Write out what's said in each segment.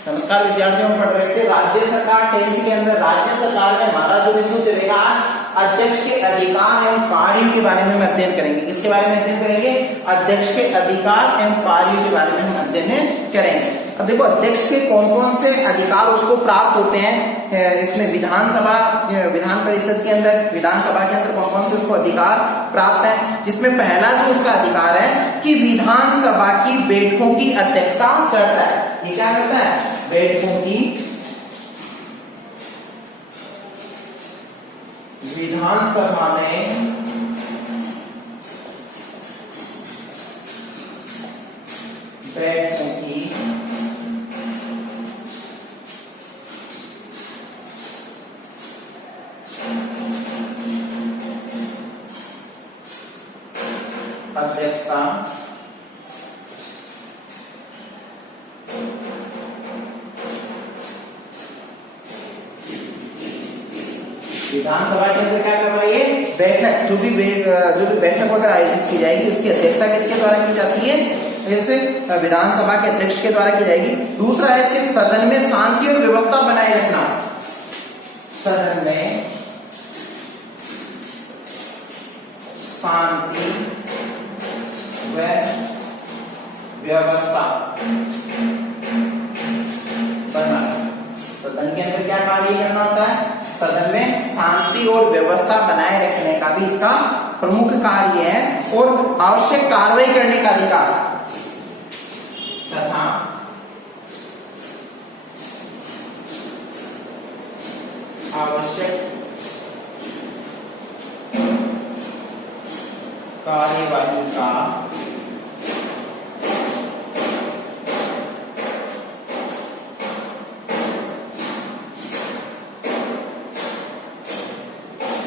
नमस्कार विद्यार्थियों, हम पढ़ रहे थे राज्य सरकार 10th के अंदर। राज्य सरकार में हमारा जो बिंदु चलेगा अध्यक्ष के अधिकार एवं कार्यों के बारे में हम अध्ययन करेंगे। किसके बारे में अध्ययन करेंगे? अध्यक्ष के अधिकार एवं कार्यों के बारे में हम अध्ययन करेंगे। अब देखो अध्यक्ष के कौन कौन से अधिकार उसको प्राप्त होते हैं। इसमें विधानसभा, विधान परिषद के अंदर, विधानसभा के अंदर कौन कौन से उसको अधिकार प्राप्त है, जिसमें पहला जो उसका अधिकार है कि विधानसभा की बैठकों की अध्यक्षता करता है। ये क्या करता है? बैठकों की, विधानसभा में बैठकों की अध्यक्षता विधानसभा के अंदर क्या कर रहा है? ये बैठक, जो भी बैठक वगैरह आयोजित की जाएगी उसकी अध्यक्षता किसके द्वारा की जाती है? जैसे विधानसभा के अध्यक्ष के द्वारा की जाएगी। दूसरा है इसके सदन में शांति और व्यवस्था बनाए रखना। सदन में शांति व व्यवस्था बनाना। सदन के अंदर क्या कार्य करना होता है? सदन में शांति और व्यवस्था बनाए रखने का भी इसका प्रमुख कार्य है। और आवश्यक कार्रवाई करने का अधिकार तथा आवश्यक कार्यवाही का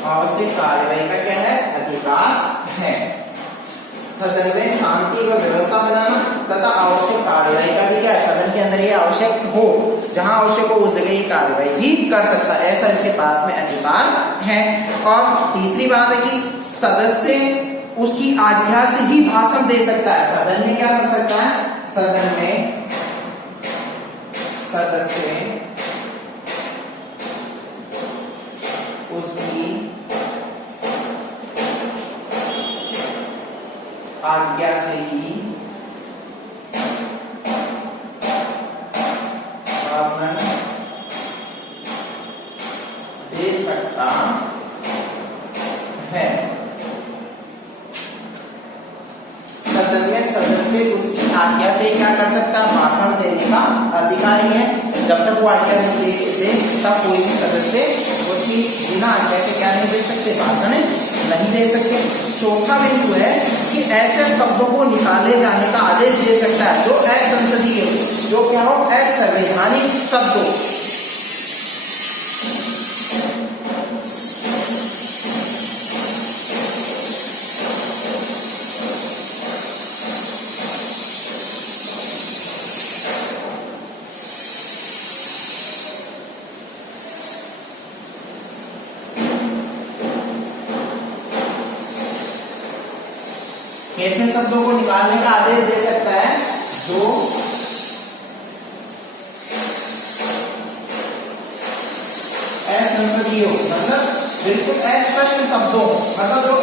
आवश्यक कार्यवाही का क्या है? अधिकार है। सदन में शांति व व्यवस्था बनाना तथा आवश्यक कार्यवाही का भी क्या है? सदन के अंदर ये आवश्यक हो, जहां आवश्यक हो उस जगह ये कार्यवाही भी कर सकता है, ऐसा इसके पास में अधिकार है। और तीसरी बात है कि सदस्य उसकी आज्ञा से ही भाषण दे सकता है। सदन में क्या कर सकता है? सदन में सदस्य उसकी आज्ञा से ही भाषण दे सकता है। सदन में सदस्य उसकी आज्ञा से क्या कर सकता है? भाषण देने का अधिकारी है। जब तक वो आज्ञा नहीं दे तब कोई भी सदस्य उसकी बिना आज्ञा के क्या नहीं दे सकते? भाषण नहीं दे सकते। चौथा बिंदु है कि ऐसे शब्दों को निकाले जाने का आदेश दे सकता है जो असंसदीय हो, जो क्या हो? असंवैधानिक शब्द हो। ऐसे शब्दों को निकालने का आदेश दे सकता है जो असंसदीय हो, मतलब बिल्कुल अस्पष्ट शब्दों, मतलब जो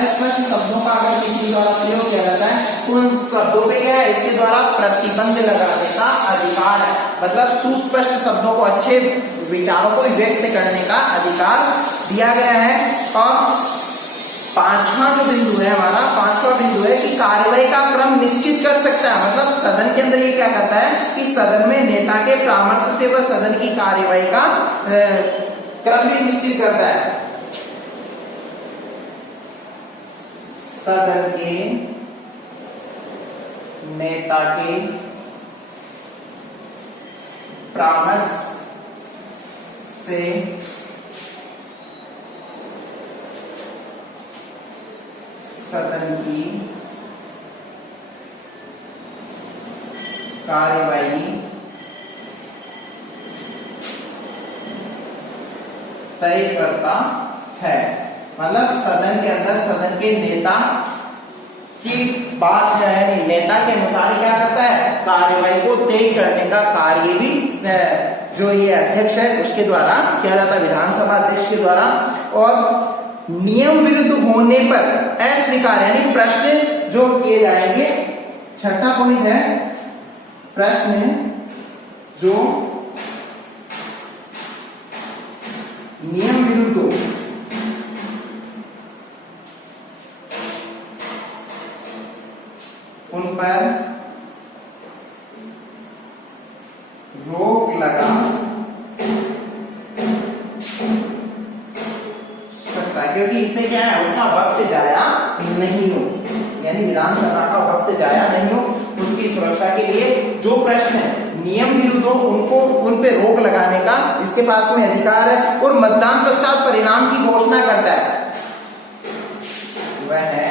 अस्पष्ट शब्दों का अगर किसी द्वारा प्रयोग किया जाता है तो उन शब्दों पे क्या है? इसके द्वारा प्रतिबंध लगाने का अधिकार है। मतलब सुस्पष्ट शब्दों को, अच्छे विचारों को व्यक्त करने का अधिकार दिया गया है। और पांचवा जो बिंदु है हमारा, पांचवा बिंदु है कि कार्यवाही का क्रम निश्चित कर सकता है। मतलब सदन के अंदर ये क्या करता है कि सदन में नेता के परामर्श से वह सदन की कार्यवाही का क्रम भी निश्चित करता है। सदन के नेता के परामर्श से सदन की कार्यवाही तय करता है। मतलब सदन के अंदर सदन के नेता की बात है, नेता के अनुसार क्या करता है? कार्यवाही को तय करने का कार्य भी जो ये अध्यक्ष है उसके द्वारा किया जाता है, विधानसभा अध्यक्ष के द्वारा। और नियम विरुद्ध होने पर अस्वीकार यानी प्रश्न जो किए जाएंगे, छठा पॉइंट है प्रश्न जो नियम विरुद्ध उन पर रोक लगा सकता है, क्योंकि इससे क्या है उसका वक्त जाया नहीं हो, यानी विधानसभा का वक्त जाया नहीं हो, उसकी सुरक्षा के लिए जो प्रश्न नियम विरुद्ध हो उनको उन पे रोक लगाने का इसके पास में अधिकार है। और मतदान पश्चात परिणाम की घोषणा करता है, वह है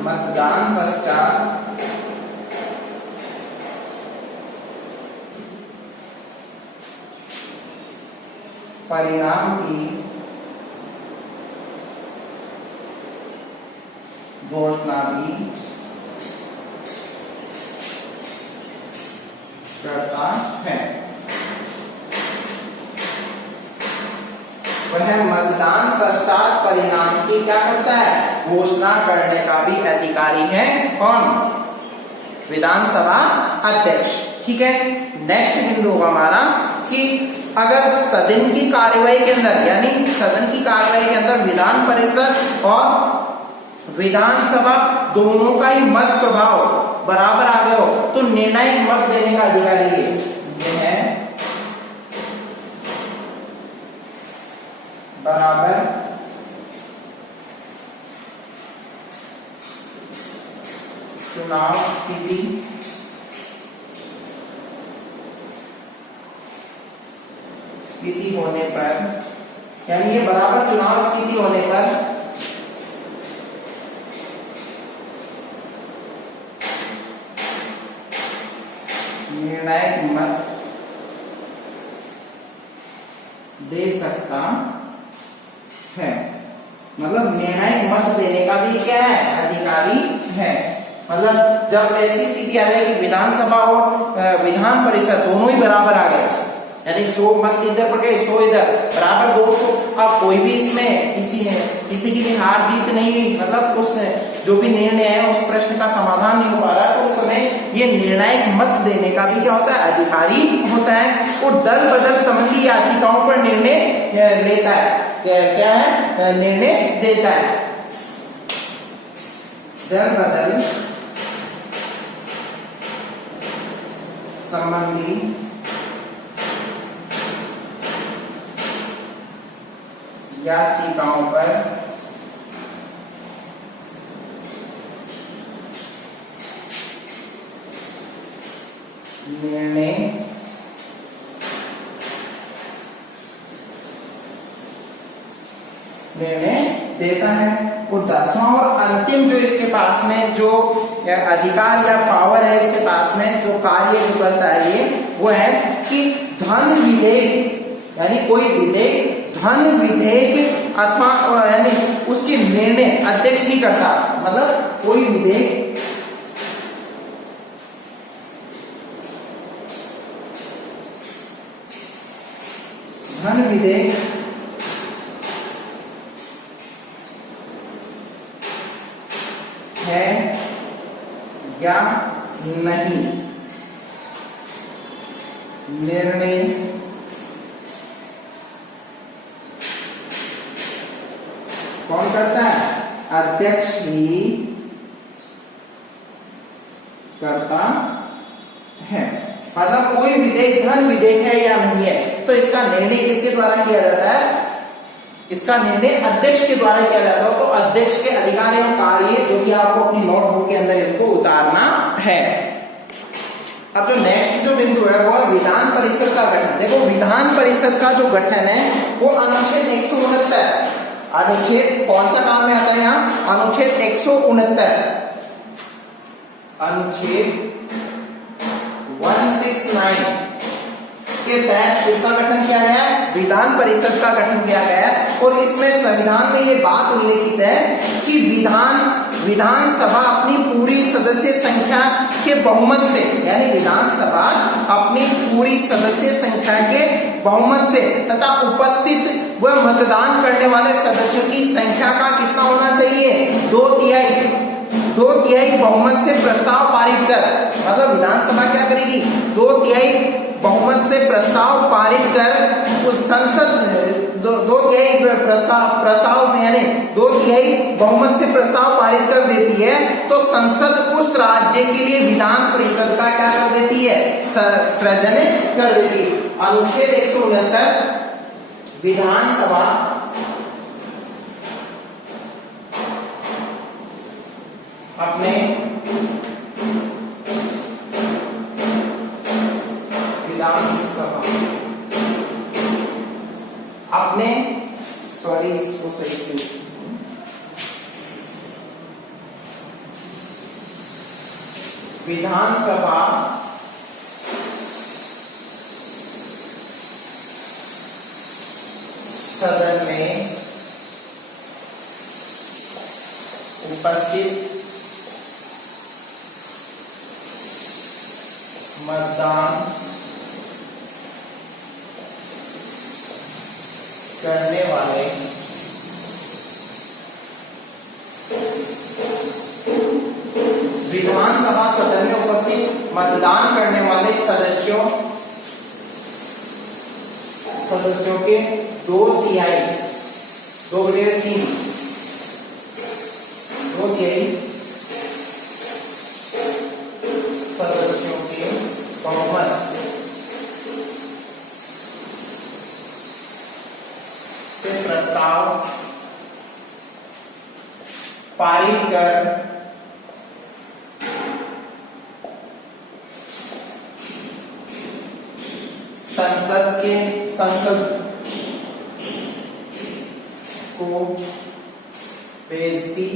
मतदान पश्चात परिणाम की घोषणा भी करता है। वह मतदान पश्चात परिणाम की क्या करता है, घोषणा करने का भी अधिकारी है कौन, विधानसभा अध्यक्ष। ठीक है, नेक्स्ट बिंदु होगा हमारा कि अगर सदन की कार्यवाही के अंदर यानी सदन की कार्यवाही के अंदर विधान परिषद और विधानसभा दोनों का ही मत प्रभाव बराबर आ गए हो तो निर्णायक मत देने का अधिकारी है बराबर चुनाव स्थिति होने पर, यानी ये बराबर चुनाव स्थिति होने पर निर्णायक मत दे सकता है। मतलब निर्णायक मत देने का भी क्या है, अधिकारी है। मतलब जब ऐसी स्थिति आ जाए कि विधानसभा और विधान परिषद दोनों ही बराबर आ गए, यानी 100 मत इधर पड़ गए 100 इधर बराबर 200, अब कोई भी इसमें किसी की भी हार जीत नहीं, मतलब उस जो भी निर्णय है उस प्रश्न का समाधान नहीं हो पा रहा, तो उस समय ये निर्णायक मत देने का भी क्या होता है, अधिकारी होता है। और दल बदल संबंधी याचिकाओं पर निर्णय लेता है, क्या है, निर्णय देता है। दल बदल संबंधी याचिकाओं पर निर्णय देता है। और 10वां और अंतिम जो इसके पास में जो अधिकार या पावर है इसके पास में जो कार्य जो करता है ये वो है कि धन विधेयक, यानी कोई विधेयक धन विधेयक अथवा यानी उसकी निर्णय अध्यक्ष ही करता, मतलब कोई विधेयक धन विधेयक है या नहीं, निर्णय कौन करता है, अध्यक्ष ही करता है। मतलब कोई विधेयक धन विधेयक है या नहीं है तो इसका निर्णय किसके द्वारा किया जाता है, इसका निर्णय अध्यक्ष के द्वारा किया जाता है। तो अध्यक्ष के अधिकार एवं कार्य जो कि आपको अपनी नोटबुक के अंदर इनको उतारना है। अब जो नेक्स्ट जो बिंदु है वो है विधान परिषद का गठन। देखो विधान परिषद का जो गठन है वो अनुच्छेद 169, अनुच्छेद कौन सा काम में आता है यहाँ, अनुच्छेद 169, अनुच्छेद 169 के तहत इसका गठन किया गया है, विधान परिषद का गठन किया गया है। और इसमें संविधान में ये बात उल्लेखित है कि विधानसभा अपनी पूरी सदस्य संख्या के बहुमत से, यानी विधानसभा अपनी पूरी सदस्य संख्या के बहुमत से तथा उपस्थित व मतदान करने वाले सदस्यों की संख्या का कितना होना चाहिए, 2/3 बहुमत से प्रस्ताव पारित कर, मतलब विधानसभा क्या करेगी, 2/3 बहुमत से प्रस्ताव पारित कर उस संसद 2/3 प्रस्ताव से, यानी 2/3 बहुमत से प्रस्ताव पारित कर देती है, तो संसद उस राज्य के लिए विधान परिषद का क्या कर देती है, सृजन कर देती है। अनुच्छेद 169 विधानसभा अपने इसको सही से विधानसभा सदन में उपस्थित मतदान करने वाले विधानसभा सदन में उपस्थित मतदान करने वाले सदस्यों के 2/3 सदस्यों के बहुमत से प्रस्ताव पारित कर संसद को भेजती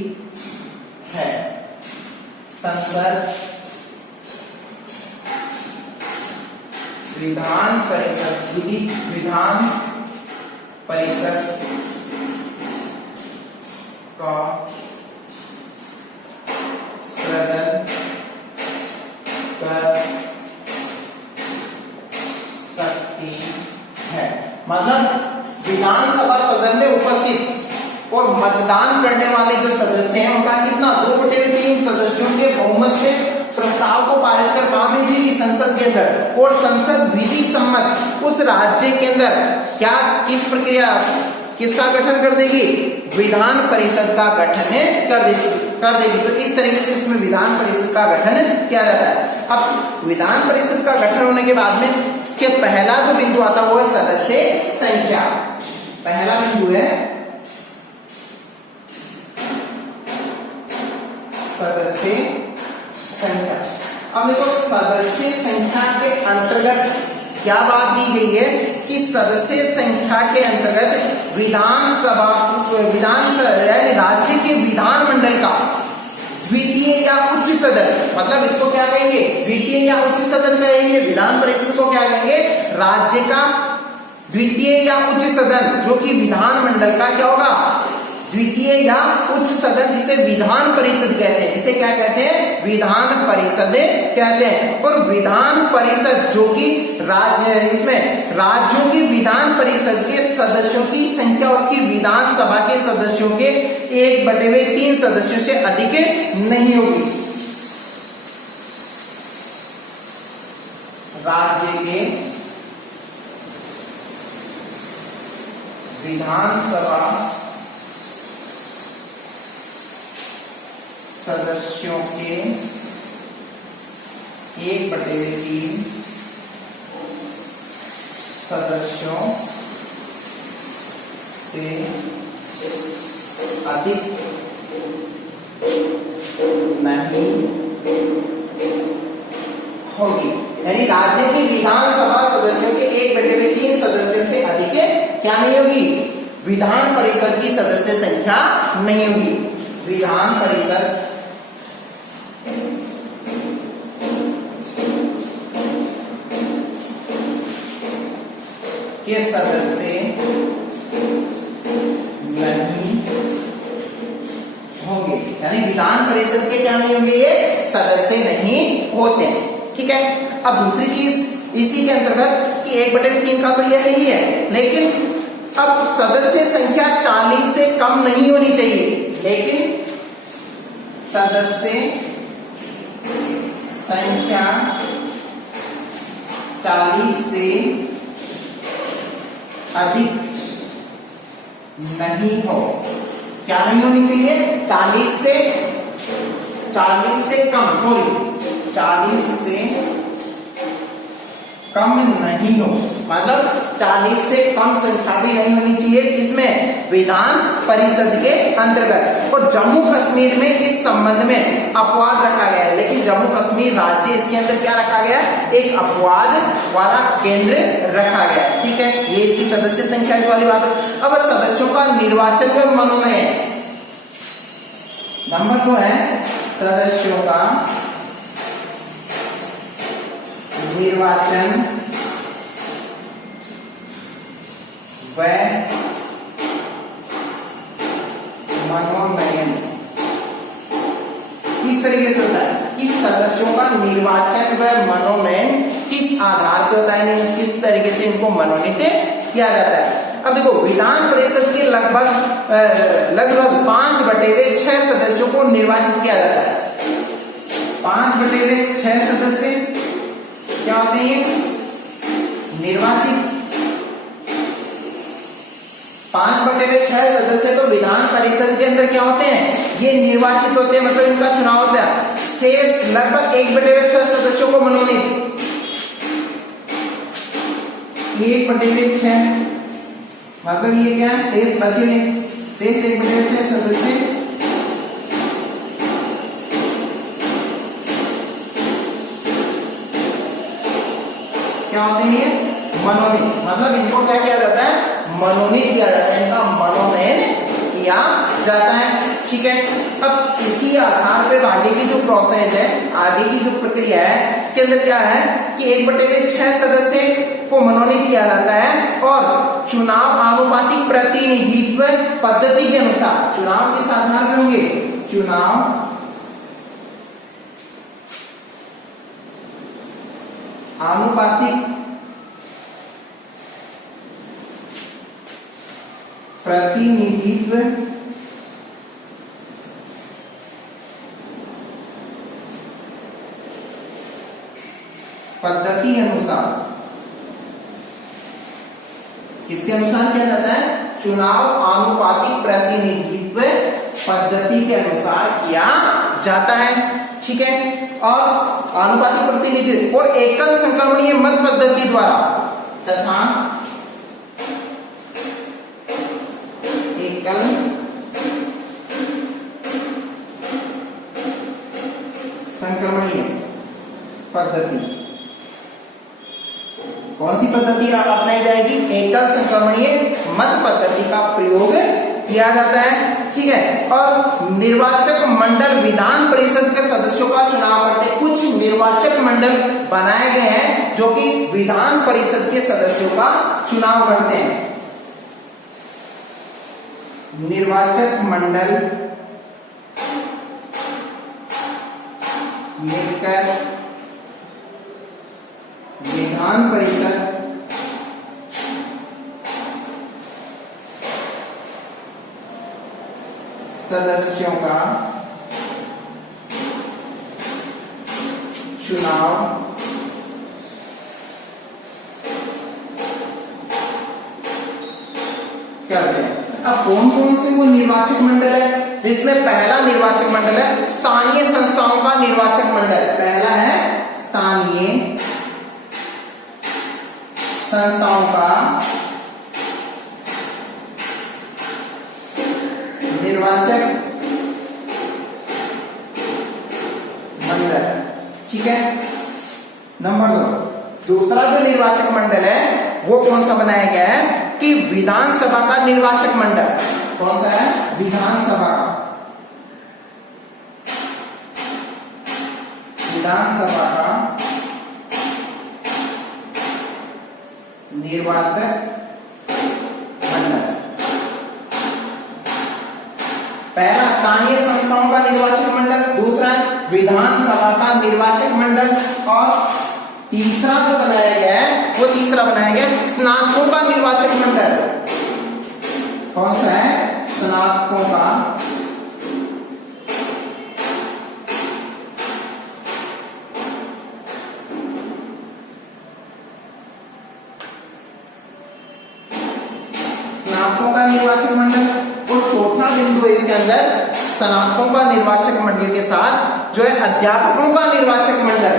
है। संसद विधान परिषद का सृजन कर सकती है। मतलब विधानसभा सदन में उपस्थित और मतदान करने वाले जो सदस्य हैं उनका कितना, 2/3 सदस्यों के बहुमत से प्रस्ताव को पारित कर कहां भेजेगी, संसद के अंदर, और संसद विधि सम्मत उस राज्य के अंदर क्या किसका गठन कर देगी, विधान परिषद का गठन कर देगी। तो इस तरीके से इसमें विधान परिषद का गठन किया जाता है। अब विधान परिषद का गठन होने के बाद में इसके पहला जो बिंदु आता है वो है सदस्य संख्या। पहला बिंदु है सदस्य संख्या। अब देखो सदस्य संख्या के अंतर्गत क्या बात दी गई है कि सदस्य संख्या के अंतर्गत विधानसभा यानी राज्य के विधानमंडल का द्वितीय या उच्च सदन, मतलब इसको क्या कहेंगे, द्वितीय या उच्च सदन कहेंगे। विधान परिषद को क्या कहेंगे, राज्य का द्वितीय या उच्च सदन, जो कि विधानमंडल का क्या होगा, द्वितीय या उच्च सदन, जिसे विधान परिषद कहते हैं। इसे क्या कहते हैं, विधान परिषद कहते हैं। और विधान परिषद जो कि इसमें राज्यों की विधान परिषद के सदस्यों की संख्या उसकी विधानसभा के सदस्यों के 1/3 सदस्यों से अधिक नहीं होगी। राज्य के विधानसभा सदस्यों के 1/3 सदस्यों से अधिक नहीं होगी। यानी राज्य की विधानसभा सदस्यों के 1/3 सदस्यों से अधिक क्या नहीं होगी, विधान परिषद की सदस्य संख्या नहीं होगी। विधान परिषद के सदस्य नहीं होंगे, यानी विधान परिषद के क्या नहीं होंगे, ये सदस्य नहीं होते हैं। ठीक है, अब दूसरी चीज इसी के अंतर्गत कि 1/3 का तो यह ही है, लेकिन अब सदस्य संख्या 40 से कम नहीं होनी चाहिए, लेकिन सदस्य संख्या 40 से अधिक नहीं हो। क्या नहीं होनी चाहिए? 40 से कम, सॉरी 40 से कम नहीं हो, मतलब 40 से कम संख्या भी नहीं होनी चाहिए, इसमें विधान परिषद के अंतर्गत। और जम्मू कश्मीर में इस संबंध में अपवाद रखा गया है, लेकिन जम्मू कश्मीर राज्य इसके अंदर क्या रखा गया? एक अपवाद वाला केंद्र रखा गया। ठीक है, ये इसकी सदस्य संख्या वाली बात है। अब सदस्यों का निर्वाचन व मनोनयन, नंबर 2 है सदस्यों का निर्वाचन व मनोनयन किस तरीके से होता है कि सदस्यों का निर्वाचन व मनोनयन किस आधार पर होता है, किस तरीके से इनको मनोनीत किया जाता है। अब देखो, विधान परिषद के लगभग 5/6 सदस्यों को निर्वाचित किया जाता है। 5/6 सदस्य क्या होते हैं? निर्वाचित। 5/6 सदस्य तो विधान परिषद के अंदर क्या होते हैं? ये निर्वाचित होते हैं, मतलब इनका चुनाव होता है। शेष लगभग 1/6 सदस्यों को मनोनीत, 1/6 मतलब ये क्या है? शेष बचे हुए, शेष 1/6 सदस्य क्या होते हैं? मनोनीत, मतलब इनको क्या किया जाता है? मनोनीत किया जाता है, इनका मनोनयन किया जाता है। ठीक है, अब इसी आधार पे आगे की जो प्रोसेस है, आगे की जो प्रक्रिया है, इसके अंदर क्या है कि 1/6 सदस्य को मनोनीत किया जाता है और चुनाव आनुपातिक प्रतिनिधित्व पद्धति के अनुसार, चुनाव किस आधार पर होंगे? चुनाव आनुपातिक प्रतिनिधित्व पद्धति अनुसार, किसके अनुसार किया जाता है? चुनाव आनुपातिक प्रतिनिधित्व पद्धति के अनुसार किया जाता है। ठीक है, और आनुपातिक प्रतिनिधित्व और एकल संक्रमणीय मत पद्धति द्वारा तथा एकल संक्रमणीय पद्धति, कौन सी पद्धति अपनाई जाएगी? एकल संक्रमणीय मत पद्धति का प्रयोग किया जाता है। ठीक है, और निर्वाचक मंडल विधान परिषद के सदस्यों का चुनाव करते हैं। कुछ निर्वाचक मंडल बनाए गए हैं जो कि विधान परिषद के सदस्यों का चुनाव करते हैं। निर्वाचक मंडल मिलकर विधान परिषद सदस्यों का चुनाव करते हैं। अब कौन कौन से वो निर्वाचक मंडल है? जिसमें पहला निर्वाचक मंडल है स्थानीय संस्थाओं का निर्वाचक मंडल। पहला है स्थानीय संस्थाओं का निर्वाचक मंडल। ठीक है, नंबर 2, दूसरा जो निर्वाचक मंडल है वो कौन सा बनाया गया है कि विधानसभा का निर्वाचक मंडल। कौन सा है? विधानसभा का, विधानसभा का निर्वाचक मंडल। पहला स्थानीय संस्थाओं का निर्वाचक मंडल, दूसरा विधानसभा का निर्वाचक मंडल। मंडल। और तीसरा जो बनाया गया है वो तीसरा बनाया गया स्नातकों का निर्वाचक मंडल। कौन सा है? स्नातकों का स्नातकों का निर्वाचक मंडल। और चौथा बिंदु है इसके अंदर स्नातकों का निर्वाचक मंडल के साथ जो है अध्यापकों का निर्वाचक मंडल।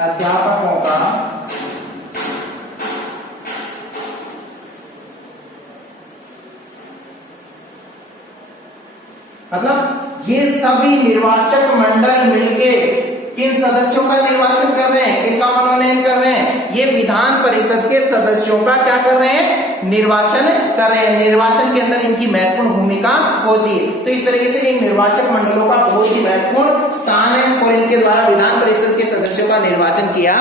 अध्यापकों का मतलब ये सभी निर्वाचक मंडल मिलके किन सदस्यों का निर्वाचन कर रहे हैं, किनका मनोनयन कर रहे हैं? ये विधान परिषद के सदस्यों का क्या कर रहे हैं? निर्वाचन कर रहे हैं। निर्वाचन के अंदर इनकी महत्वपूर्ण भूमिका होती है। तो इस तरीके से इन निर्वाचक मंडलों का बहुत ही महत्वपूर्ण स्थान है और इनके द्वारा विधान परिषद के सदस्यों का निर्वाचन किया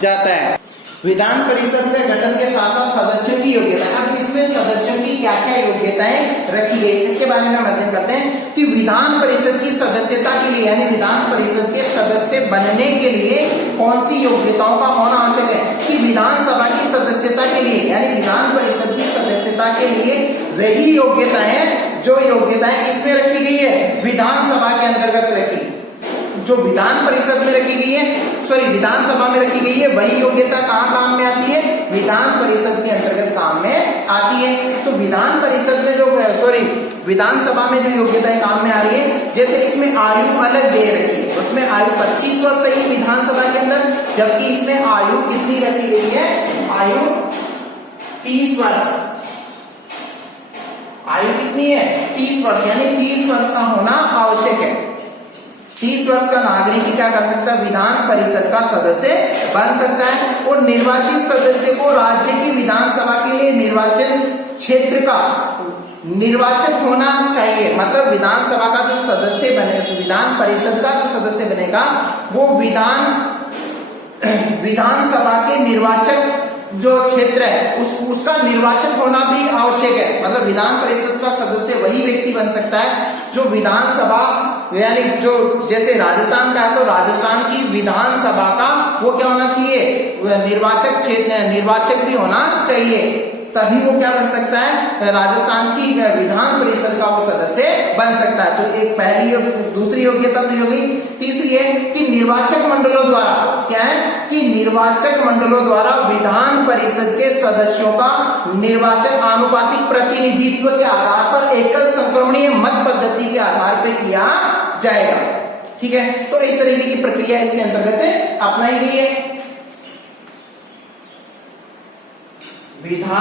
जाता है। विधान परिषद के गठन के साथ साथ सदस्यों की योग्यता। अब इसमें सदस्यों की क्या क्या योग्यताएं रखी गई इसके बारे में हम अध्ययन करते हैं कि विधान परिषद की सदस्यता के लिए यानी विधान परिषद के सदस्य बनने के लिए कौन सी योग्यताओं का होना आवश्यक है। कि विधानसभा की सदस्यता के लिए यानी विधान परिषद की सदस्यता के लिए वही योग्यताएं जो योग्यताएं इसमें रखी गई है विधानसभा के अंतर्गत रखी, जो विधान परिषद में रखी गई है विधानसभा में रखी गई है, वही योग्यता कहाँ काम में आती है? विधान परिषद के अंतर्गत काम में आती है। तो विधान परिषद में जो विधानसभा में जो योग्यताएं काम में आ रही है, जैसे इसमें आयु अलग दे रखी है, उसमें आयु 25 वर्ष है विधानसभा के अंदर, जबकि इसमें आयु कितनी रखी गई है? आयु 30 वर्ष। आयु कितनी है? 30 वर्ष, यानी 30 वर्ष का होना आवश्यक है। 30 वर्ष का नागरिक क्या कर सकता है? विधान परिषद का सदस्य बन सकता है। और निर्वाचित सदस्य को राज्य की विधानसभा के लिए निर्वाचन क्षेत्र का निर्वाचक होना चाहिए। मतलब विधानसभा का जो सदस्य बने, विधान परिषद का जो सदस्य बनेगा वो विधानसभा के निर्वाचक जो क्षेत्र है उसका निर्वाचक होना भी आवश्यक है। मतलब विधान परिषद का सदस्य वही व्यक्ति बन सकता है जो विधानसभा यानी जो जैसे राजस्थान का है तो राजस्थान की विधानसभा का वो क्या होना चाहिए? निर्वाचक क्षेत्र निर्वाचक भी होना चाहिए, तभी वो क्या बन सकता है? राजस्थान की विधान परिषद का वो सदस्य बन सकता है। तो एक पहली दूसरी योग्यता तो होगी। तीसरी है कि निर्वाचक मंडलों द्वारा क्या है? कि निर्वाचक मंडलों द्वारा विधान परिषद के सदस्यों का निर्वाचन आनुपातिक प्रतिनिधित्व के आधार पर एकल संक्रमणीय मत पद्धति के आधार पर किया जाएगा। ठीक है, तो इस तरीके की प्रक्रिया इसके अंतर्गत अपनाई गई है। विधान